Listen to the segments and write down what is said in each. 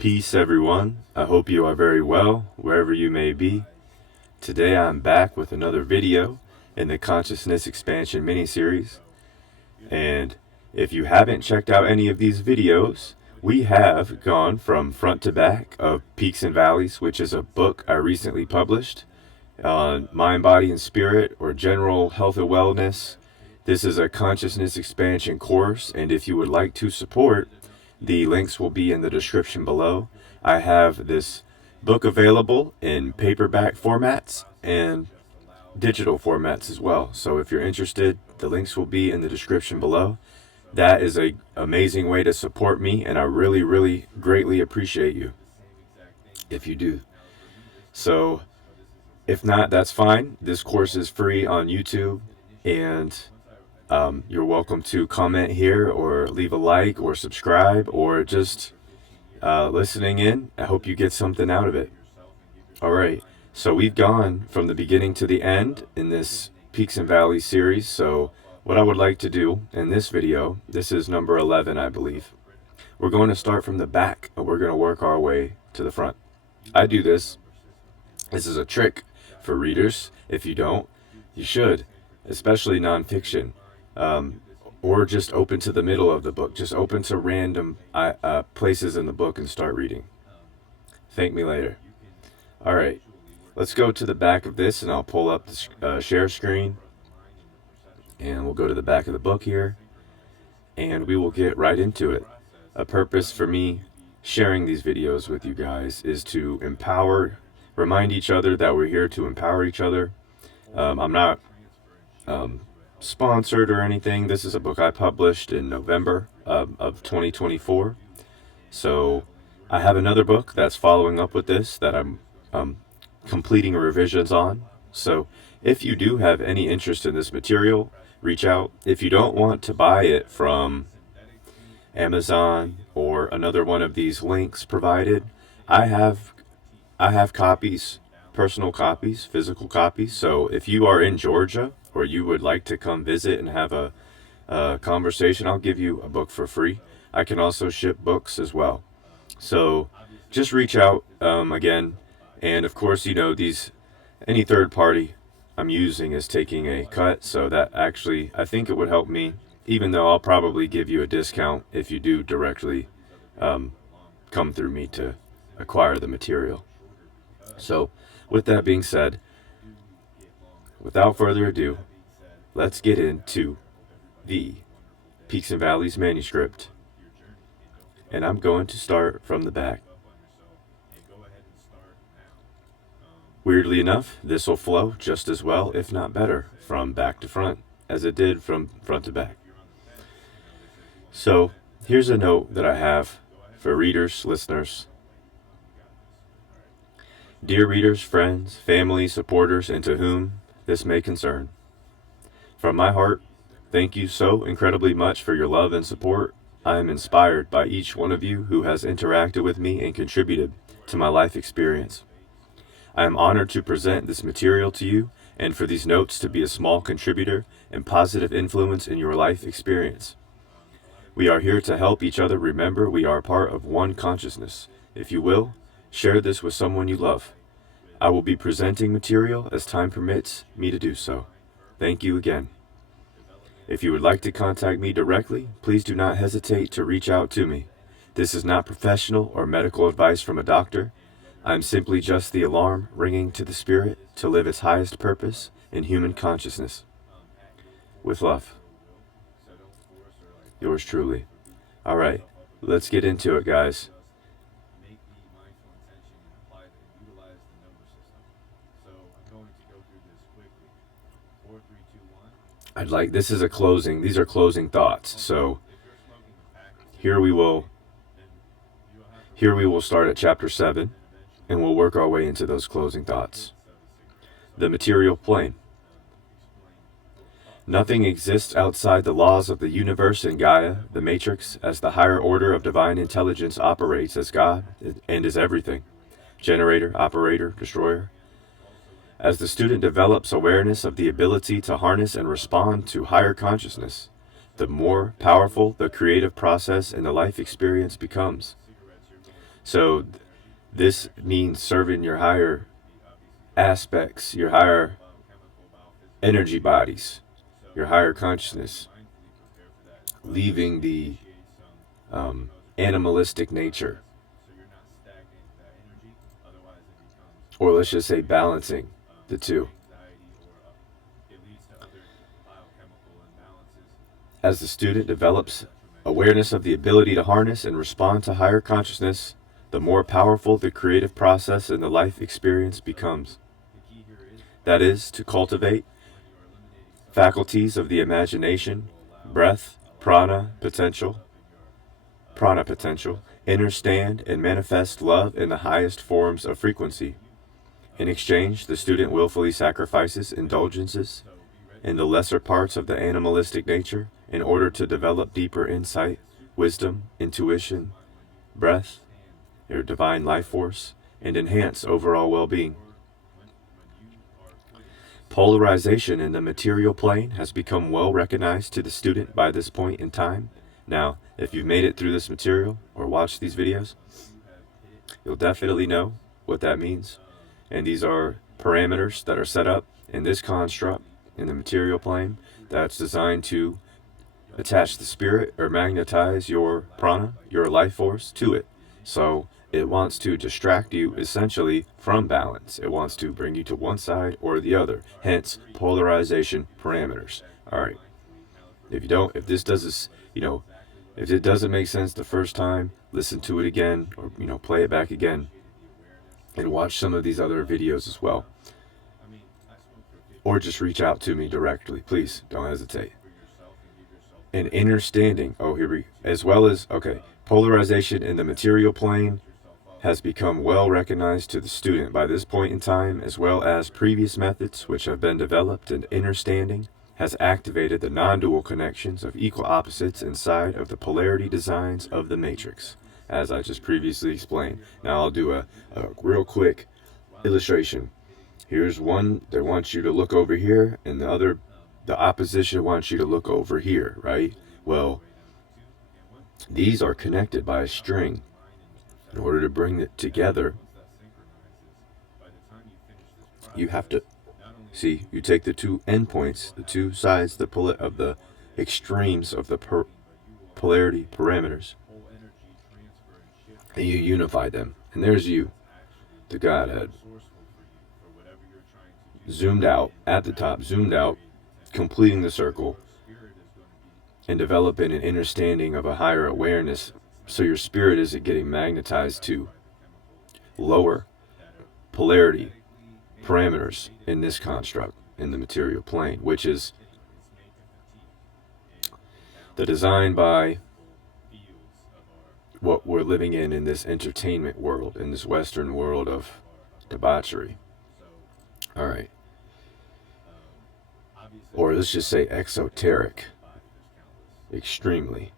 Peace, everyone. I hope you are very well, wherever you may be. Today I'm back with another video in the Consciousness Expansion mini-series. And if you haven't checked out any of these videos, we have gone from front to back of Peaks and Valleys, which is a book I recently published on mind, body, and spirit, or general health and wellness. This is a consciousness expansion course, and if you would like to support, the links will be in the description below. I have this book available in paperback formats and digital formats as well. So if you're interested, the links will be in the description below. That is an amazing way to support me, and I really, really greatly appreciate you if you do. So if not, that's fine. This course is free on YouTube, and you're welcome to comment here or leave a like or subscribe or just listening in. I hope you get something out of it. All right. So we've gone from the beginning to the end in this Peaks and Valleys series. So what I would like to do in this video, this is number 11, I believe. We're going to start from the back and we're going to work our way to the front. I do this. This is a trick for readers. If you don't, you should, especially nonfiction. Or just open to the middle of the book. Just open to random places in the book and start reading. Thank me later. All right, let's go to the back of this, and I'll pull up the share screen. And we'll go to the back of the book here, and we will get right into it. A purpose for me sharing these videos with you guys is to remind each other that we're here to empower each other. I'm not sponsored or anything. This is a book I published in November of 2024. So I have another book that's following up with this that I'm completing revisions on. So if you do have any interest in this material, reach out. If you don't want to buy it from Amazon or another one of these links provided, I have copies, personal copies, physical copies. So if you are in Georgia or you would like to come visit and have a conversation, I'll give you a book for free. I can also ship books as well. So just reach out again. And of course, any third party I'm using is taking a cut. So that actually, I think it would help me, even though I'll probably give you a discount if you do directly come through me to acquire the material. So with that being said, without further ado, let's get into the Peaks and Valleys manuscript. And I'm going to start from the back. Weirdly enough, this will flow just as well, if not better, from back to front, as it did from front to back. So here's a note that I have for readers, listeners. Dear readers, friends, family, supporters, and to whom this may concern. From my heart, thank you so incredibly much for your love and support. I am inspired by each one of you who has interacted with me and contributed to my life experience. I am honored to present this material to you and for these notes to be a small contributor and positive influence in your life experience. We are here to help each other remember we are part of one consciousness. If you will, share this with someone you love. I will be presenting material as time permits me to do so. Thank you again. If you would like to contact me directly, please do not hesitate to reach out to me. This is not professional or medical advice from a doctor. I am simply just the alarm ringing to the spirit to live its highest purpose in human consciousness. With love. Yours truly. All right, let's get into it, guys. This is a closing, these are closing thoughts. So here we will start at chapter 7, and we'll work our way into those closing thoughts. The material plane. Nothing exists outside the laws of the universe and Gaia, the matrix, as the higher order of divine intelligence operates as God and is everything. Generator, operator, destroyer. As the student develops awareness of the ability to harness and respond to higher consciousness, the more powerful the creative process and the life experience becomes. So this means serving your higher aspects, your higher energy bodies, your higher consciousness, leaving the animalistic nature, or let's just say balancing the two. As the student develops awareness of the ability to harness and respond to higher consciousness, the more powerful the creative process and the life experience becomes. That is, to cultivate faculties of the imagination, breath, prana potential, understand and manifest love in the highest forms of frequency. In exchange, the student willfully sacrifices indulgences in the lesser parts of the animalistic nature in order to develop deeper insight, wisdom, intuition, breath, your divine life force, and enhance overall well-being. Polarization in the material plane has become well recognized to the student by this point in time. Now, if you've made it through this material or watched these videos, you'll definitely know what that means. And these are parameters that are set up in this construct in the material plane that's designed to attach the spirit or magnetize your prana, your life force, to it. So it wants to distract you essentially from balance. It wants to bring you to one side or the other. Hence, polarization parameters. All right. If it doesn't make sense the first time, listen to it again, or play it back again, and watch some of these other videos as well. Or just reach out to me directly. Please don't hesitate. And understanding, polarization in the material plane has become well recognized to the student by this point in time, as well as previous methods which have been developed, and understanding has activated the non-dual connections of equal opposites inside of the polarity designs of the matrix, as I just previously explained. Now I'll do a real quick illustration. Here's one that wants you to look over here, and the opposition wants you to look over here, right? Well, these are connected by a string. In order to bring it together, you have to see, you take the two endpoints, the two sides of the extremes of the polarity parameters, and you unify them. And there's you, the Godhead, zoomed out at the top, completing the circle, and developing an understanding of a higher awareness, so your spirit isn't getting magnetized to lower polarity parameters in this construct, in the material plane, which is the design by what we're living in this entertainment world, in this Western world of debauchery. All right. Or let's just say exoteric. Extremely.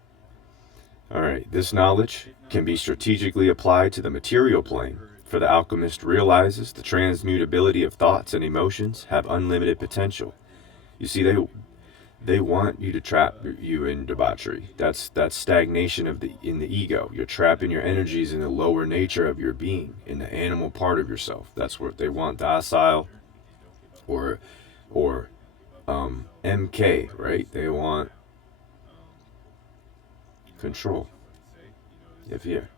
All right. This knowledge can be strategically applied to the material plane, for the alchemist realizes the transmutability of thoughts and emotions have unlimited potential. You see, they want you to trap you in debauchery. That's stagnation in the ego. You're trapping your energies in the lower nature of your being, in the animal part of yourself. That's what they want. Docile, or MK, right? They want control. If here.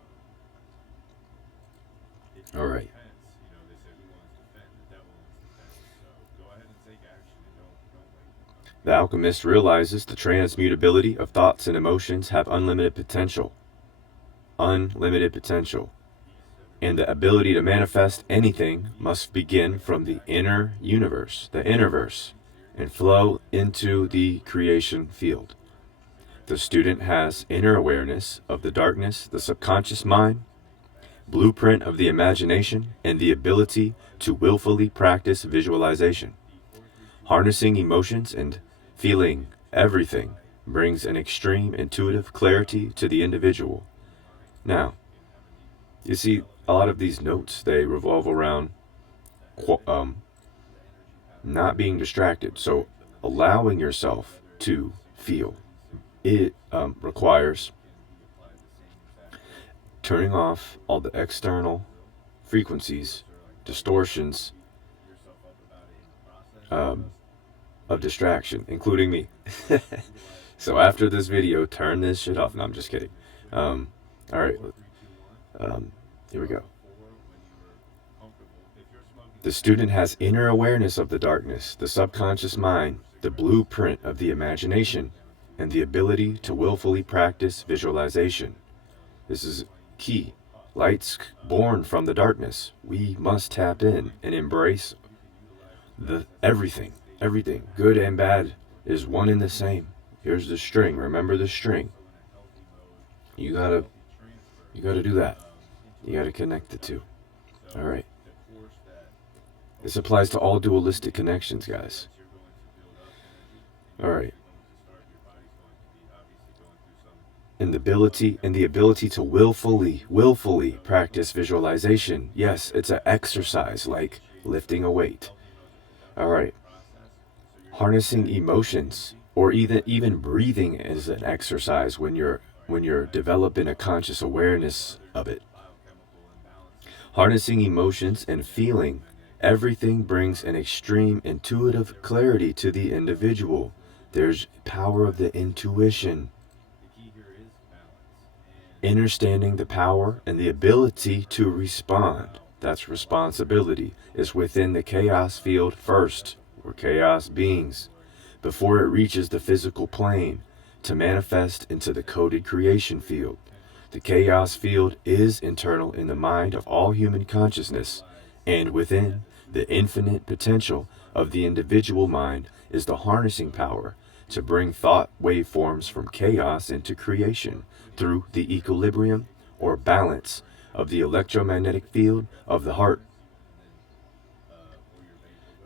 All right. The alchemist realizes the transmutability of thoughts and emotions have unlimited potential. Unlimited potential. And the ability to manifest anything must begin from the inner universe, the innerverse, and flow into the creation field. The student has inner awareness of the darkness, the subconscious mind, blueprint of the imagination, and the ability to willfully practice visualization. Harnessing emotions and feeling everything brings an extreme intuitive clarity to the individual. Now, you see, a lot of these notes, they revolve around not being distracted. So allowing yourself to feel. It requires turning off all the external frequencies, distortions of distraction, including me. So after this video, turn this shit off. No, I'm just kidding. All right, here we go. The student has inner awareness of the darkness, the subconscious mind, the blueprint of the imagination, and the ability to willfully practice visualization. This is key. Light's born from the darkness. We must tap in and embrace everything, good and bad, is one and the same. Here's the string. Remember the string. You gotta do that. You gotta connect the two. All right. This applies to all dualistic connections, guys. All right. And the ability to willfully practice visualization. Yes, it's an exercise like lifting a weight. All right. Harnessing emotions, or even breathing, is an exercise when you're developing a conscious awareness of it. Harnessing emotions and feeling everything brings an extreme intuitive clarity to the individual. There's power of the intuition. Understanding the power and the ability to respond, that's responsibility, is within the chaos field first. We're chaos beings, before it reaches the physical plane to manifest into the coded creation field. The chaos field is internal in the mind of all human consciousness, and within the infinite potential of the individual mind is the harnessing power to bring thought waveforms from chaos into creation through the equilibrium or balance of the electromagnetic field of the heart.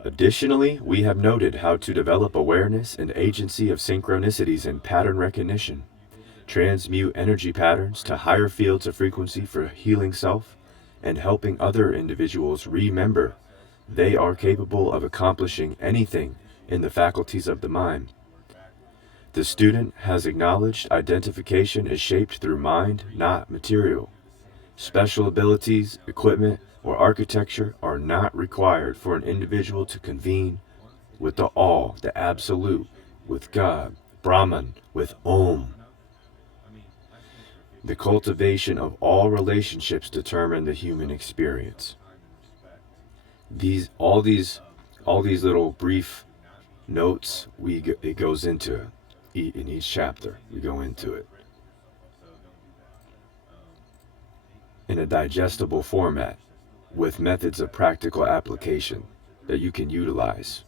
Additionally, we have noted how to develop awareness and agency of synchronicities and pattern recognition, transmute energy patterns to higher fields of frequency for healing self, and helping other individuals remember they are capable of accomplishing anything in the faculties of the mind. The student has acknowledged identification is shaped through mind, not material. Special abilities, equipment, or architecture are not required for an individual to convene with the all, the absolute, with God, Brahman, with Om. The cultivation of all relationships determine the human experience. All these little brief notes, it goes into in each chapter. We go into it in a digestible format with methods of practical application that you can utilize.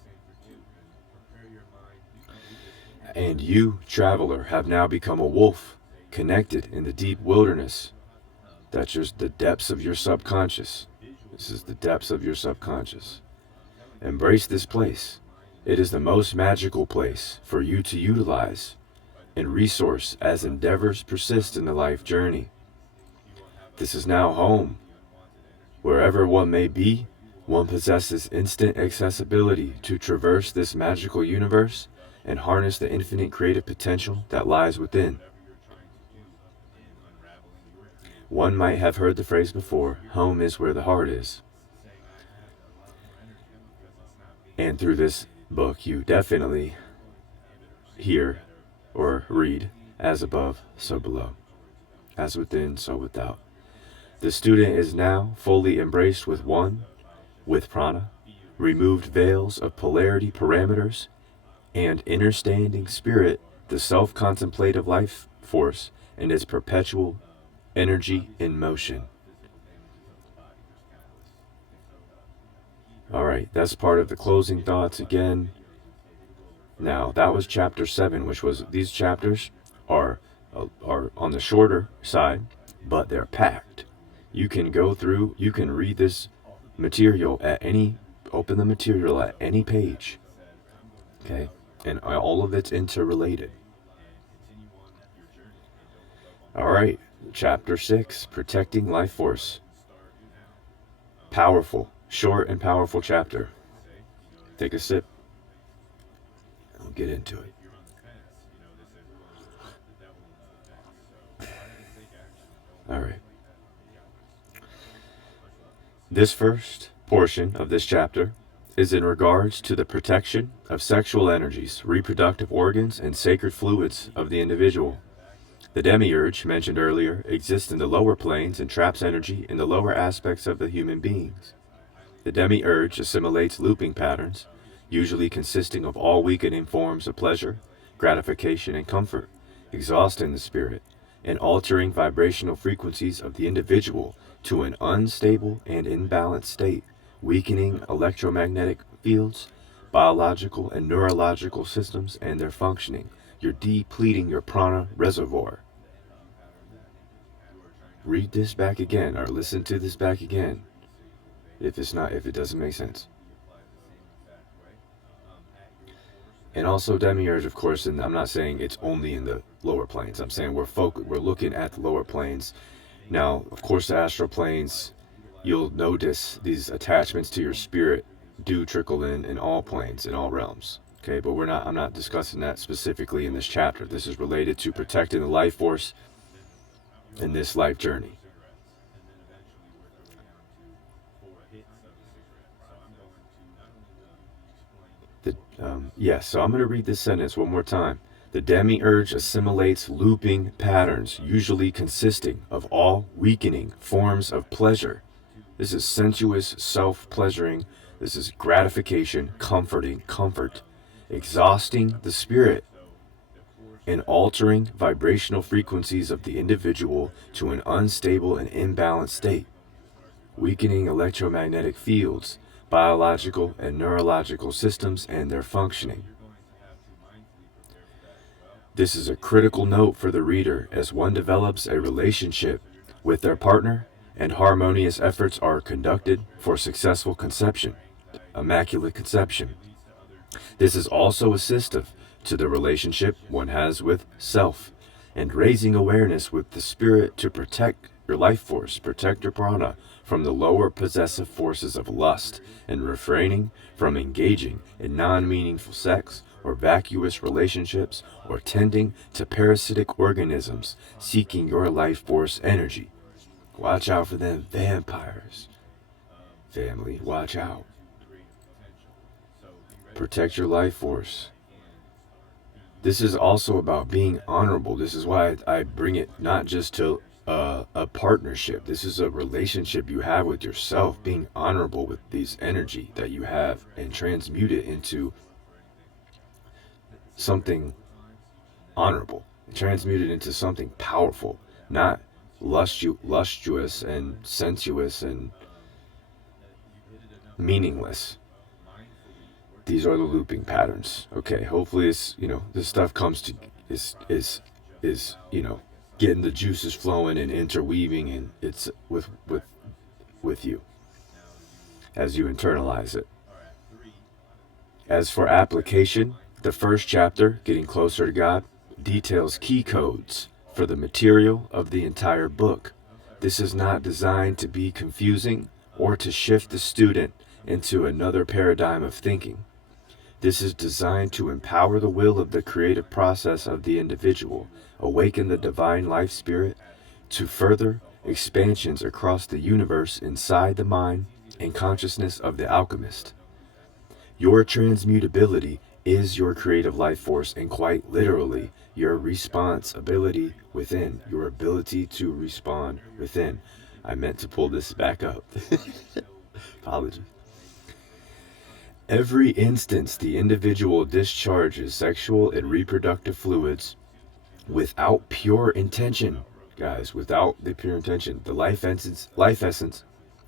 And you, traveler, have now become a wolf, connected in the deep wilderness. That's just the depths of your subconscious. This is the depths of your subconscious. Embrace this place. It is the most magical place for you to utilize and resource as endeavors persist in the life journey. This is now home. Wherever one may be, one possesses instant accessibility to traverse this magical universe and harness the infinite creative potential that lies within. One might have heard the phrase before, home is where the heart is. And through this book, you definitely hear or read, as above, so below. As within, so without. The student is now fully embraced with one, with prana, removed veils of polarity parameters, and understanding spirit, the self-contemplative life force, and its perpetual energy in motion. All right, that's part of the closing thoughts again. Now, that was chapter 7, which was, these chapters are on the shorter side, but they're packed. You can go through, you can read this material open the material at any page. Okay? And all of it's interrelated. All right, chapter 6, protecting life force. Powerful, short and powerful chapter. Take a sip. We'll get into it. All right. This first portion of this chapter is in regards to the protection of sexual energies, reproductive organs, and sacred fluids of the individual. The demiurge, mentioned earlier, exists in the lower planes and traps energy in the lower aspects of the human beings. The demiurge assimilates looping patterns, usually consisting of all weakening forms of pleasure, gratification, and comfort, exhausting the spirit, and altering vibrational frequencies of the individual to an unstable and imbalanced state, weakening electromagnetic fields, biological and neurological systems and their functioning. You're depleting your prana reservoir. Read this back again, or listen to this back again, if it doesn't make sense. And also demiurge, of course, and I'm not saying it's only in the lower planes. I'm saying we're looking at the lower planes. Now, of course, the astral planes, you'll notice these attachments to your spirit do trickle in all planes, in all realms. Okay, but I'm not discussing that specifically in this chapter. This is related to protecting the life force in this life journey. So I'm going to read this sentence one more time. The demiurge assimilates looping patterns, usually consisting of all weakening forms of pleasure. This is sensuous self-pleasuring. This is gratification, comfort, exhausting the spirit, and altering vibrational frequencies of the individual to an unstable and imbalanced state, weakening electromagnetic fields, biological and neurological systems and their functioning. This is a critical note for the reader as one develops a relationship with their partner and harmonious efforts are conducted for successful conception, immaculate conception. This is also assistive to the relationship one has with self and raising awareness with the spirit to protect your life force, protect your prana from the lower possessive forces of lust and refraining from engaging in non-meaningful sex or vacuous relationships or tending to parasitic organisms seeking your life force energy. Watch out for them vampires. Family, watch out. Protect your life force. This is also about being honorable. This is why I bring it not just to a partnership. This is a relationship you have with yourself, being honorable with this energy that you have and transmute it into something honorable. Transmute it into something powerful, not lustuous and sensuous and meaningless. These are the looping patterns. Okay, hopefully this stuff comes to is getting the juices flowing and interweaving, and it's with you as you internalize it. As for application, the first chapter, Getting Closer to God, details key codes for the material of the entire book. This is not designed to be confusing or to shift the student into another paradigm of thinking. This is designed to empower the will of the creative process of the individual, awaken the divine life spirit to further expansions across the universe inside the mind and consciousness of the alchemist. Your transmutability is your creative life force and quite literally your responsibility within, your ability to respond within. I meant to pull this back up. Apologies. Every instance the individual discharges sexual and reproductive fluids without pure intention, guys, without the pure intention, the life essence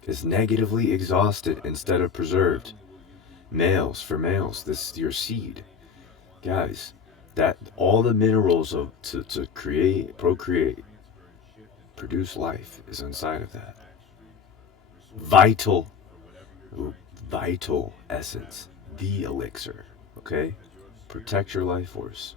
is negatively exhausted instead of preserved. Males, for males, this is your seed. Guys, that all the minerals to create, procreate, produce life is inside of that. Vital essence, the elixir, okay? Protect your life force.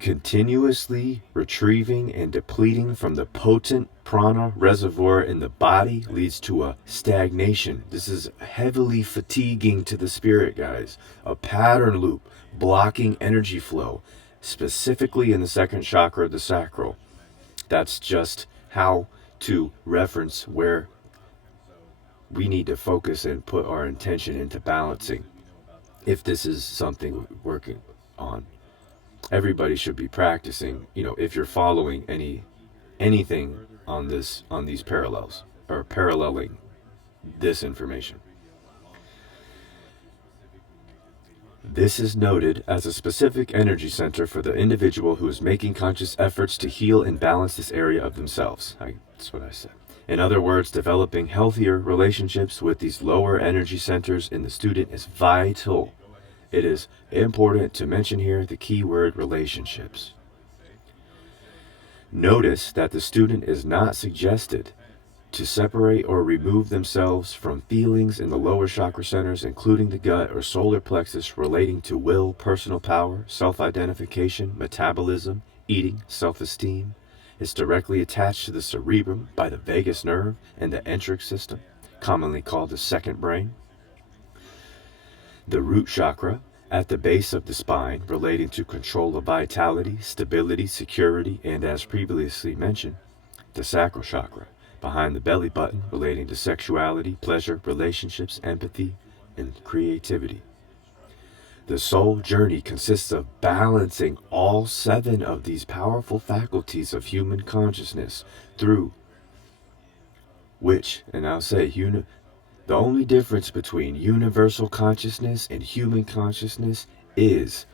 Continuously retrieving and depleting from the potent prana reservoir in the body leads to a stagnation. This is heavily fatiguing to the spirit, guys. A pattern loop blocking energy flow, specifically in the second chakra, the sacral. That's just how to reference where we need to focus and put our intention into balancing. If this is something we're working on, everybody should be practicing. If you're following anything on these parallels or paralleling this information. This is noted as a specific energy center for the individual who is making conscious efforts to heal and balance this area of themselves. That's what I said. In other words, developing healthier relationships with these lower energy centers in the student is vital. It is important to mention here the key word relationships. Notice that the student is not suggested to separate or remove themselves from feelings in the lower chakra centers, including the gut or solar plexus, relating to will, personal power, self-identification, metabolism, eating, self-esteem. It's directly attached to the cerebrum by the vagus nerve and the enteric system, commonly called the second brain. The root chakra, at the base of the spine, relating to control of vitality, stability, security, and as previously mentioned, the sacral chakra, behind the belly button, relating to sexuality, pleasure, relationships, empathy, and creativity. The soul journey consists of balancing all 7 of these powerful faculties of human consciousness through which, and I'll say, the only difference between universal consciousness and human consciousness is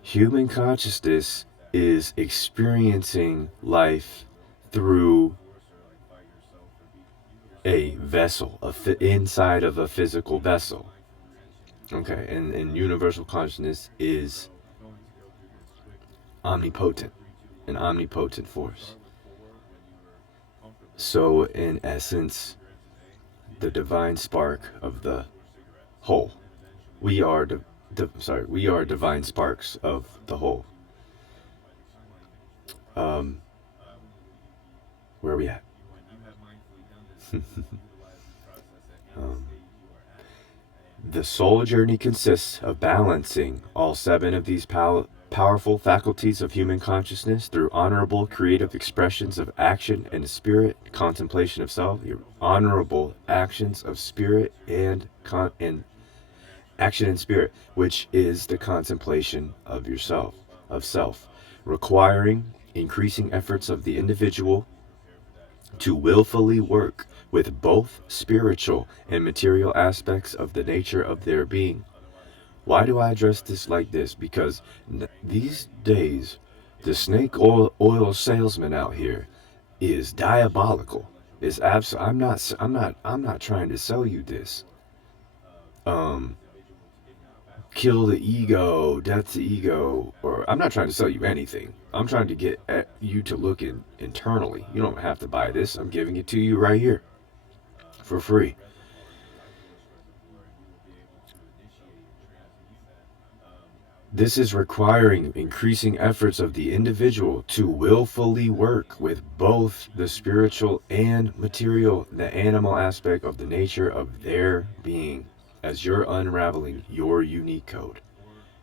human consciousness is experiencing life through a vessel, inside of a physical vessel. Okay, and universal consciousness is omnipotent, an omnipotent force. So, in essence, the divine spark of the whole. We are we are divine sparks of the whole. Where are we at? The soul journey consists of balancing all 7 of these powerful faculties of human consciousness through honorable creative expressions of action and spirit, contemplation of self, honorable actions of spirit and action and spirit, which is the contemplation of yourself, of self, requiring increasing efforts of the individual to willfully work with both spiritual and material aspects of the nature of their being. Why do I address this like this? Because these days, the snake oil salesman out here is diabolical. Is I'm not trying to sell you this. Kill the ego, death to ego, or I'm not trying to sell you anything. I'm trying to get you to look internally. You don't have to buy this. I'm giving it to you right here for free. This is requiring increasing efforts of the individual to willfully work with both the spiritual and material, the animal aspect of the nature of their being, as you're unraveling your unique code,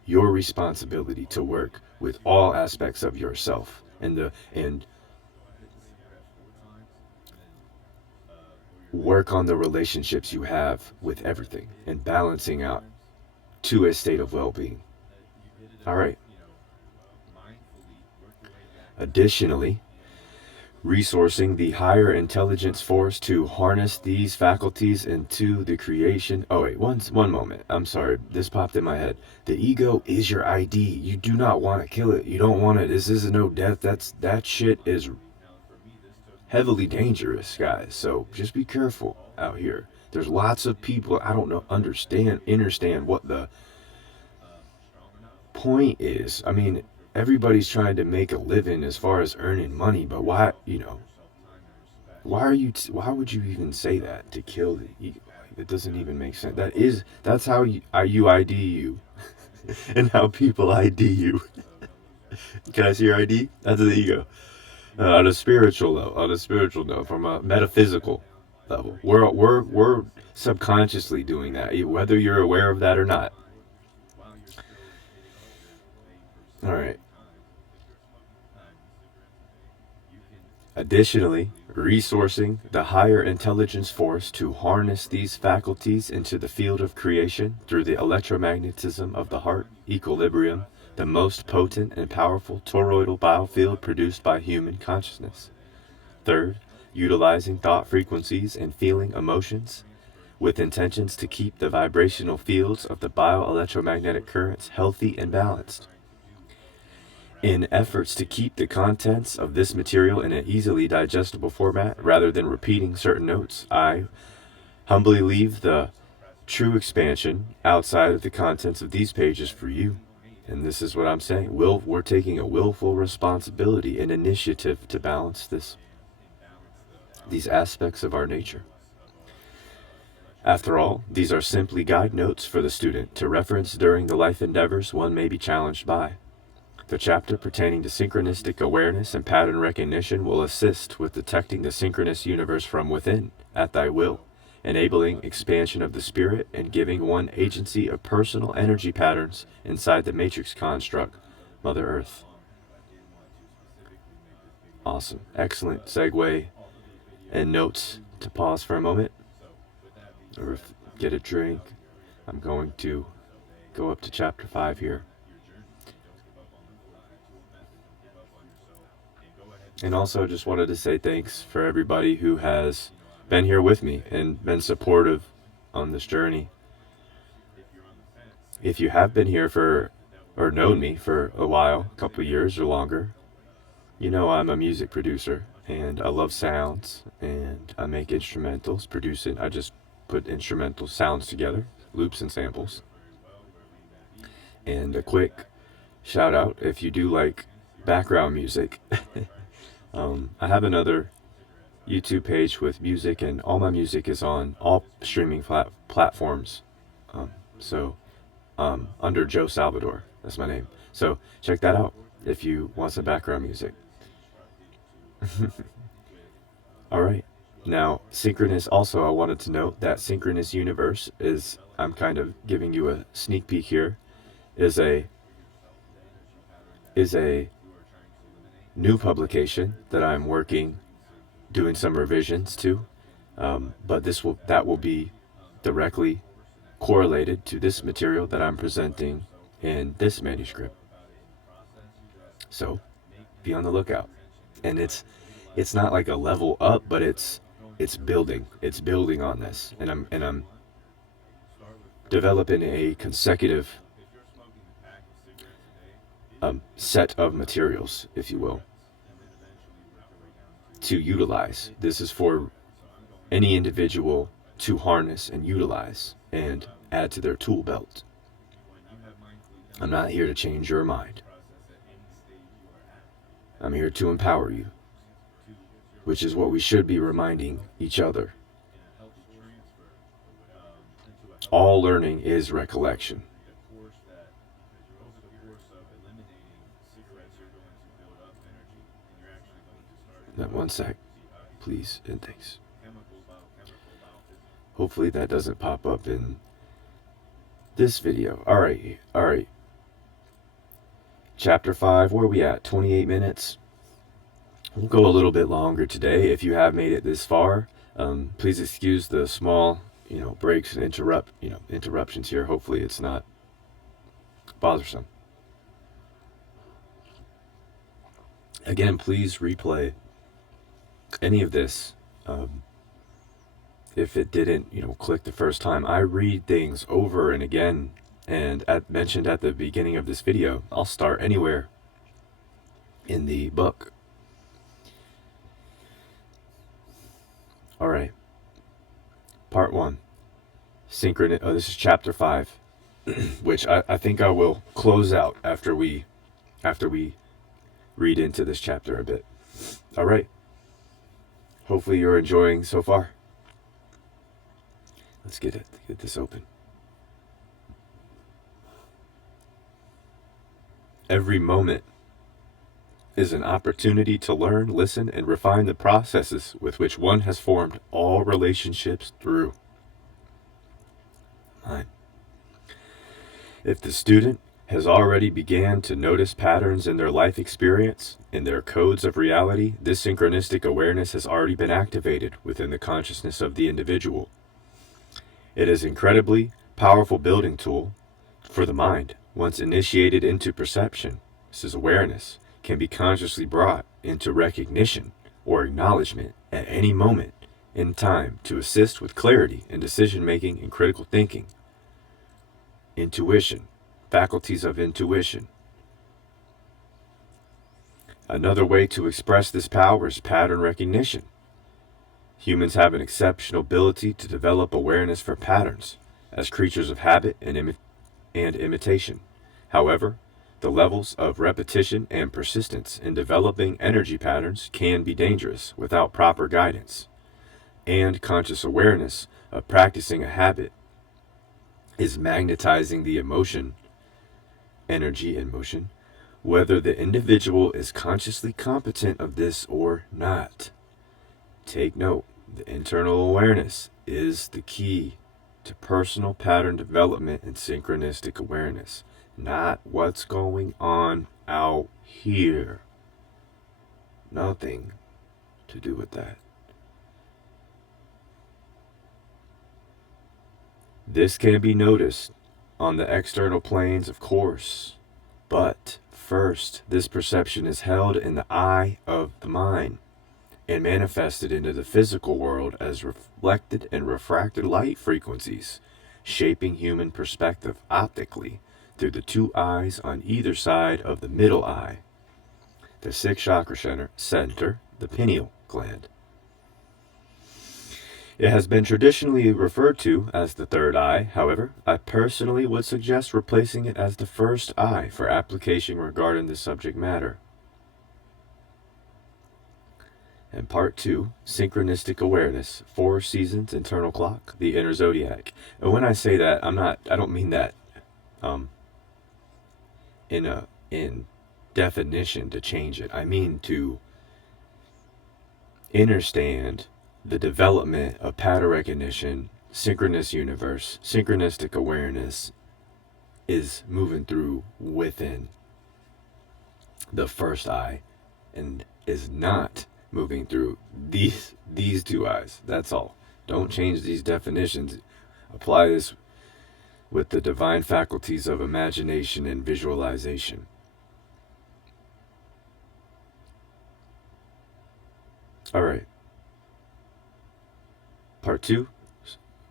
your responsibility to work with all aspects of yourself and work on the relationships you have with everything and balancing out to a state of well-being. All right. Additionally, resourcing the higher intelligence force to harness these faculties into the creation. Oh wait, one moment. I'm sorry. This popped in my head. The ego is your ID. You do not want to kill it. You don't want it. This isn't no death. That shit is heavily dangerous, guys. So just be careful out here. There's lots of people I don't know understand what the point is. I mean, everybody's trying to make a living as far as earning money, but why why would you even say that, to kill the ego? It doesn't even make sense. That's how you ID you and how people ID you. Can I see your ID? That's the ego. On a spiritual though, from a metaphysical level, we're subconsciously doing that, whether you're aware of that or not. All right. Additionally, resourcing the higher intelligence force to harness these faculties into the field of creation through the electromagnetism of the heart, equilibrium, the most potent and powerful toroidal biofield produced by human consciousness. Third, utilizing thought frequencies and feeling emotions with intentions to keep the vibrational fields of the bioelectromagnetic currents healthy and balanced. In efforts to keep the contents of this material in an easily digestible format, rather than repeating certain notes, I humbly leave the true expansion outside of the contents of these pages for you. And this is what I'm saying. We're taking a willful responsibility and initiative to balance these aspects of our nature. After all, these are simply guide notes for the student to reference during the life endeavors one may be challenged by. The chapter pertaining to synchronistic awareness and pattern recognition will assist with detecting the synchronous universe from within, at thy will, enabling expansion of the spirit and giving one agency of personal energy patterns inside the matrix construct, Mother Earth. Awesome. Excellent segue and notes to pause for a moment or get a drink. I'm going to go up to chapter 5 here. And also just wanted to say thanks for everybody who has been here with me and been supportive on this journey. If you have been here or known me for a while, a couple of years or longer, you know I'm a music producer and I love sounds and I make instrumentals, I just put instrumental sounds together, loops and samples. And a quick shout out if you do like background music. I have another YouTube page with music, and all my music is on all streaming platforms. Under Joe Salvador, that's my name. So check that out if you want some background music. All right. Now, Synchronous, also I wanted to note that Synchronous Universe is, I'm kind of giving you a sneak peek here, is a new publication that I'm doing some revisions to, but that will be directly correlated to this material that I'm presenting in this manuscript. So be on the lookout. And it's not like a level up, but it's building on this, and I'm developing a consecutive set of materials, if you will, to utilize. This is for any individual to harness and utilize and add to their tool belt. I'm not here to change your mind. I'm here to empower you, which is what we should be reminding each other. All learning is recollection. One sec, please, and thanks. Hopefully that doesn't pop up in this video. All right. Chapter 5, where are we at? 28 minutes. We'll go a little bit longer today. If you have made it this far, please excuse the small, breaks and interruptions here. Hopefully it's not bothersome. Again, please replay any of this. If it didn't, click the first time. I read things over and again, and mentioned at the beginning of this video, I'll start anywhere in the book. All right. Part 1. Synchronous. Oh, this is chapter 5, which I think I will close out after we read into this chapter a bit. All right. Hopefully you're enjoying so far. Let's get this open. Every moment is an opportunity to learn, listen, and refine the processes with which one has formed all relationships through. If the student has already began to notice patterns in their life experience, in their codes of reality, this synchronistic awareness has already been activated within the consciousness of the individual. It is an incredibly powerful building tool for the mind. Once initiated into perception, this is awareness, can be consciously brought into recognition or acknowledgement at any moment in time to assist with clarity in decision making and critical thinking. Intuition, faculties of intuition. Another way to express this power is pattern recognition. Humans have an exceptional ability to develop awareness for patterns as creatures of habit and imitation. However, the levels of repetition and persistence in developing energy patterns can be dangerous without proper guidance and conscious awareness of practicing a habit is magnetizing the emotion, energy and motion, whether the individual is consciously competent of this or not. Take note, the internal awareness is the key to personal pattern development and synchronistic awareness, not what's going on out here. Nothing to do with that. This can be noticed on the external planes, of course, but first, this perception is held in the eye of the mind and manifested into the physical world as reflected and refracted light frequencies, shaping human perspective optically through the two eyes on either side of the middle eye, the sixth chakra center, the pineal gland. It has been traditionally referred to as the third eye. However, I personally would suggest replacing it as the first eye for application regarding the subject matter. And part 2, synchronistic awareness, 4 seasons, internal clock, the inner zodiac. And when I say that, I don't mean that in definition to change it. I mean to understand the development of pattern recognition, synchronous universe, synchronistic awareness is moving through within the first eye and is not moving through these two eyes. That's all. Don't change these definitions. Apply this with the divine faculties of imagination and visualization. All right. Part 2,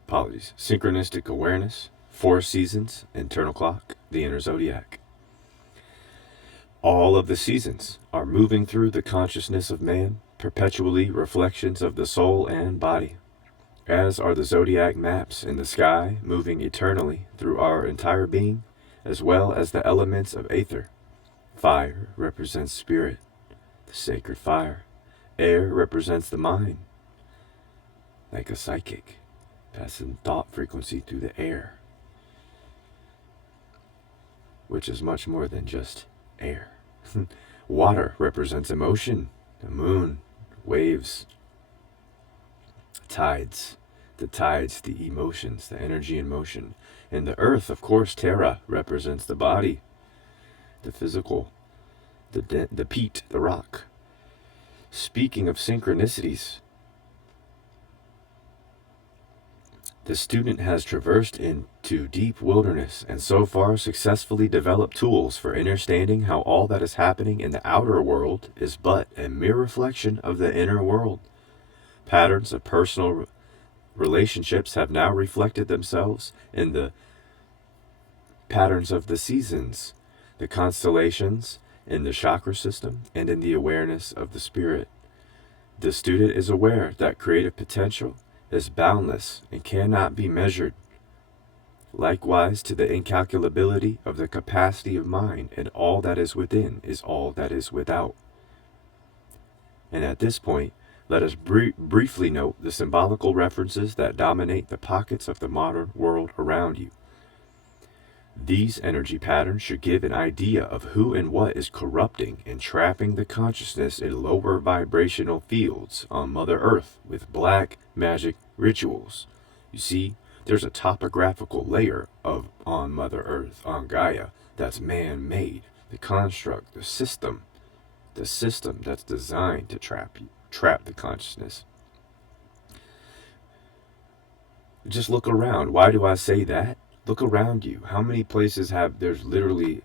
apologies, synchronistic awareness, 4 seasons, internal clock, the inner zodiac. All of the seasons are moving through the consciousness of man, perpetually reflections of the soul and body, as are the zodiac maps in the sky, moving eternally through our entire being, as well as the elements of aether. Fire represents spirit, the sacred fire. Air represents the mind, like a psychic, passing thought frequency through the air, which is much more than just air. Water represents emotion, the moon, waves, tides, the emotions, the energy in motion. And the earth, of course, terra, represents the body, the physical, the peat, the rock. Speaking of synchronicities, the student has traversed into deep wilderness and so far successfully developed tools for understanding how all that is happening in the outer world is but a mere reflection of the inner world. Patterns of personal relationships have now reflected themselves in the patterns of the seasons, the constellations, in the chakra system, and in the awareness of the spirit. The student is aware that creative potential is boundless and cannot be measured. Likewise to the incalculability of the capacity of mind, and all that is within is all that is without. And at this point, let us briefly note the symbolical references that dominate the pockets of the modern world around you. These energy patterns should give an idea of who and what is corrupting and trapping the consciousness in lower vibrational fields on Mother Earth with black magic rituals. You see, there's a topographical layer on Mother Earth, on Gaia, that's man-made, the construct, the system that's designed to trap the consciousness. Just look around. Why do I say that? Look around you. How many places there's literally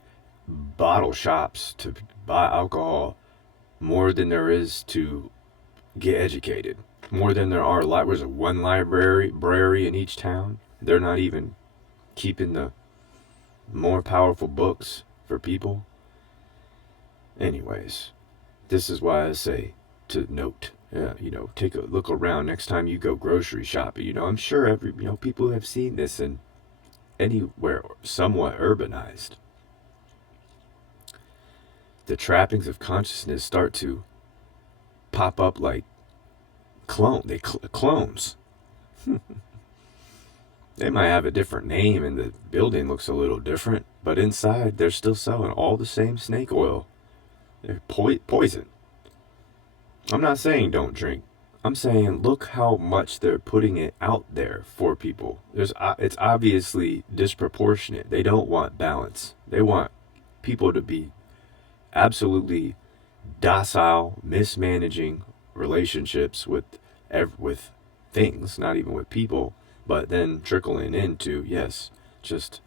bottle shops to buy alcohol more than there is to get educated? More than there are, was it one library in each town? They're not even keeping the more powerful books for people. Anyways, this is why I say to note, take a look around next time you go grocery shopping. I'm sure people have seen this in anywhere somewhat urbanized. The trappings of consciousness start to pop up like clones. They might have a different name and the building looks a little different, but inside they're still selling all the same snake oil. They're poison. I'm not saying don't drink. I'm saying look how much they're putting it out there for people. It's obviously disproportionate. They don't want balance. They want people to be absolutely docile, mismanaging relationships with things, not even with people, but then trickling into, yes, just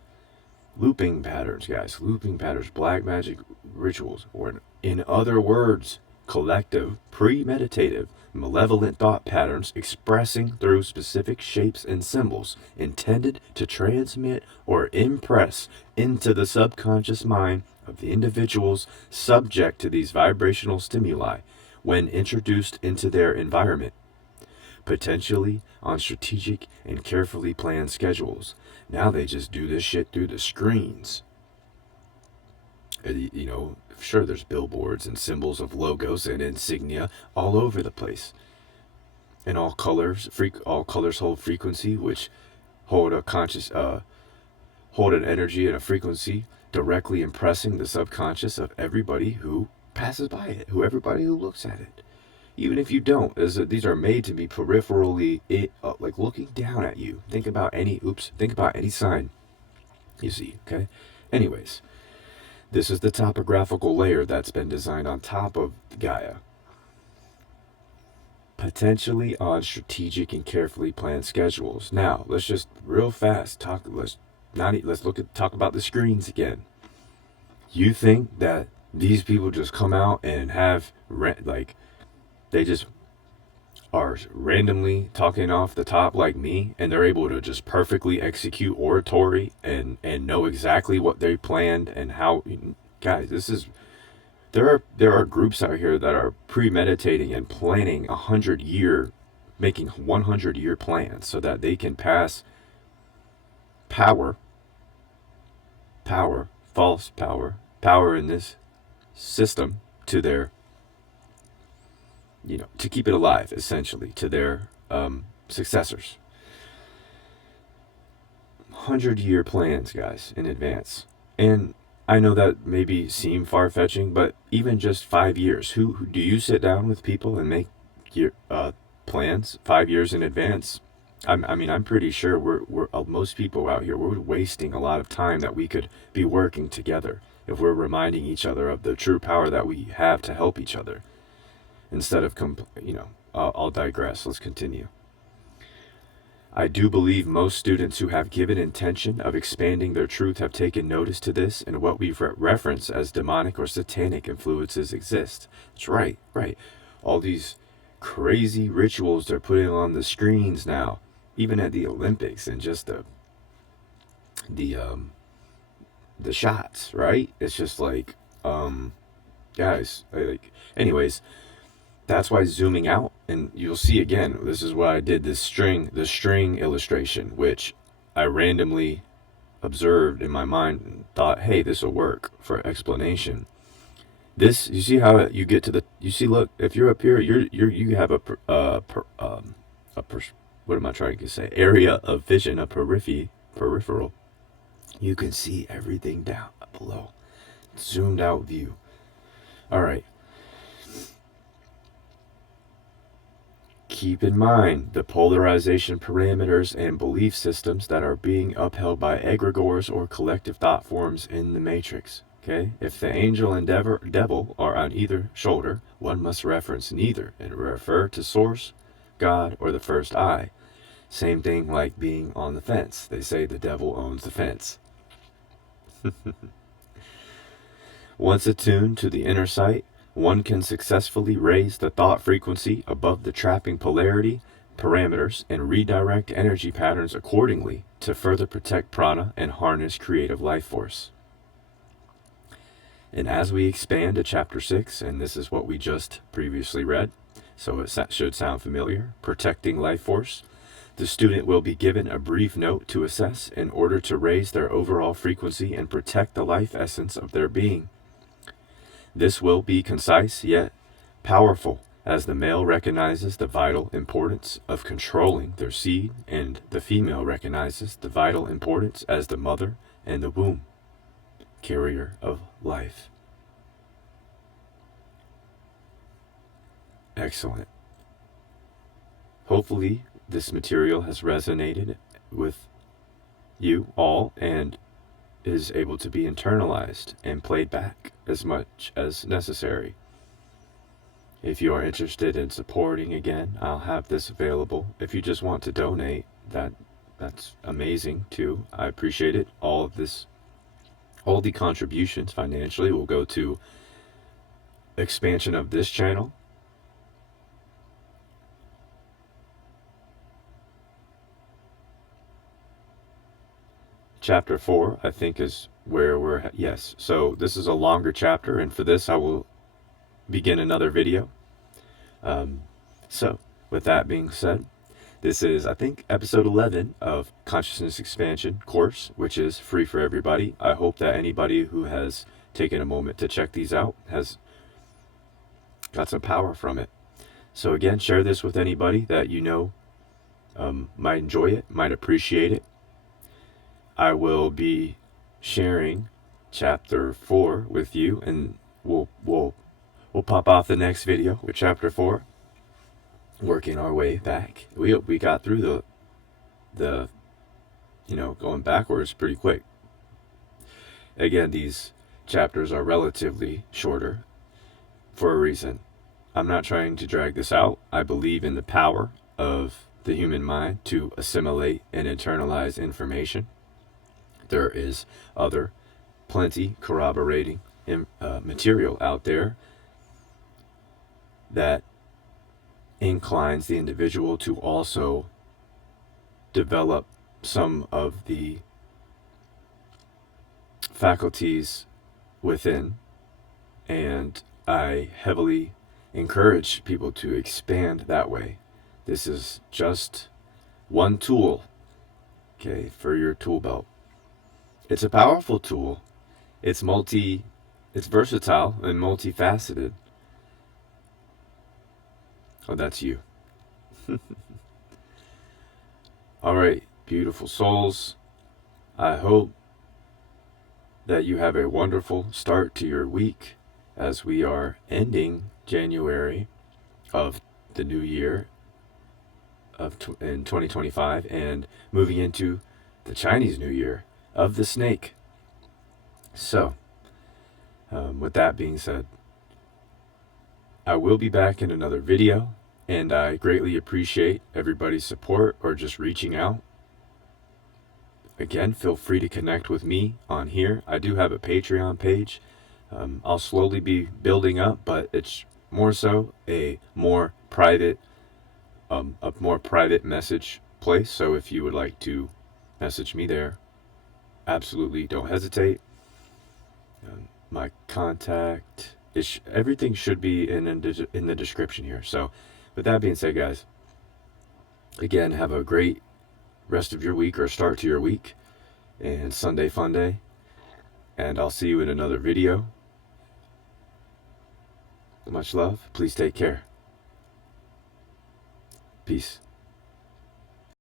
looping patterns, guys. Looping patterns, black magic rituals, or in other words, collective, premeditative, malevolent thought patterns expressing through specific shapes and symbols intended to transmit or impress into the subconscious mind of the individuals subject to these vibrational stimuli when introduced into their environment, potentially on strategic and carefully planned schedules. Now they just do this shit through the screens. Sure, there's billboards and symbols of logos and insignia all over the place. And all colors hold frequency, which hold an energy and a frequency directly impressing the subconscious of everybody who passes by it, everybody who looks at it. Even if you don't, these are made to be peripherally, like looking down at you. Think about any sign you see, okay? Anyways, this is the topographical layer that's been designed on top of Gaia. Potentially on strategic and carefully planned schedules. Now, let's just real fast talk about the screens again. You think that these people just come out and have they just are randomly talking off the top like me, and they're able to just perfectly execute oratory and know exactly what they planned and how? Guys, there are groups out here that are premeditating and planning 100-year plans so that they can pass power, false power in this system to their, to keep it alive, essentially, to their successors. 100-year plans, guys, in advance. And I know that maybe seem far-fetching, but even just 5 years. Who do you sit down with people and make your plans 5 years in advance? I'm pretty sure we're most people out here, we're wasting a lot of time that we could be working together if we're reminding each other of the true power that we have to help each other. Instead of, I'll digress. Let's continue. I do believe most students who have given intention of expanding their truth have taken notice to this and what we've referenced as demonic or satanic influences exist. That's right. All these crazy rituals they're putting on the screens now, even at the Olympics, and just the shots, right? It's just like, guys, anyways, that's why zooming out, and you'll see again, this is why I did the string illustration, which I randomly observed in my mind and thought, hey, this will work for explanation. This, you see how you get to look, if you're up here, you have what am I trying to say? Area of vision, a peripheral. You can see everything down below. Zoomed out view. All right. keep in mind the polarization parameters and belief systems that are being upheld by egregores or collective thought forms in the matrix. Okay? If the angel and devil are on either shoulder, one must reference neither and refer to source, God, or the first eye. Same thing like being on the fence. They say the devil owns the fence. Once attuned to the inner sight, one can successfully raise the thought frequency above the trapping polarity parameters and redirect energy patterns accordingly to further protect prana and harness creative life force. And as we expand to chapter 6, and this is what we just previously read, so it should sound familiar, protecting life force, the student will be given a brief note to assess in order to raise their overall frequency and protect the life essence of their being. This will be concise yet powerful, as the male recognizes the vital importance of controlling their seed, and the female recognizes the vital importance as the mother and the womb, carrier of life. Excellent. Hopefully, this material has resonated with you all and is able to be internalized and played back as much as necessary. If you are interested in supporting, again, I'll have this available. If you just want to donate, that's amazing too. I appreciate it. All the contributions financially will go to expansion of this channel. Chapter 4, I think, is where we're at. Yes, so this is a longer chapter, and for this I will begin another video. So, with that being said, this is, I think, episode 11 of Consciousness Expansion course, which is free for everybody. I hope that anybody who has taken a moment to check these out has got some power from it. So again, share this with anybody that you know might enjoy it, might appreciate it. I will be sharing chapter 4 with you, and we'll pop off the next video with chapter 4. Working our way back. We got through the going backwards pretty quick. Again, these chapters are relatively shorter for a reason. I'm not trying to drag this out. I believe in the power of the human mind to assimilate and internalize information. There is plenty corroborating material out there that inclines the individual to also develop some of the faculties within, and I heavily encourage people to expand that way. This is just one tool, okay, for your tool belt. It's a powerful tool. It's versatile and multifaceted. Oh, that's you. All right, beautiful souls. I hope that you have a wonderful start to your week as we are ending January of the new year in 2025 and moving into the Chinese New Year of the snake. So, with that being said, I will be back in another video, and I greatly appreciate everybody's support or just reaching out. Again, feel free to connect with me on here. I do have a Patreon page. I'll slowly be building up, but it's more so a more private message place. So if you would like to message me there, absolutely don't hesitate. My contact, everything should be in the description here. So with that being said, guys, again, have a great rest of your week or start to your week, and Sunday fun day, and I'll see you in another video. Much love. Please take care. Peace.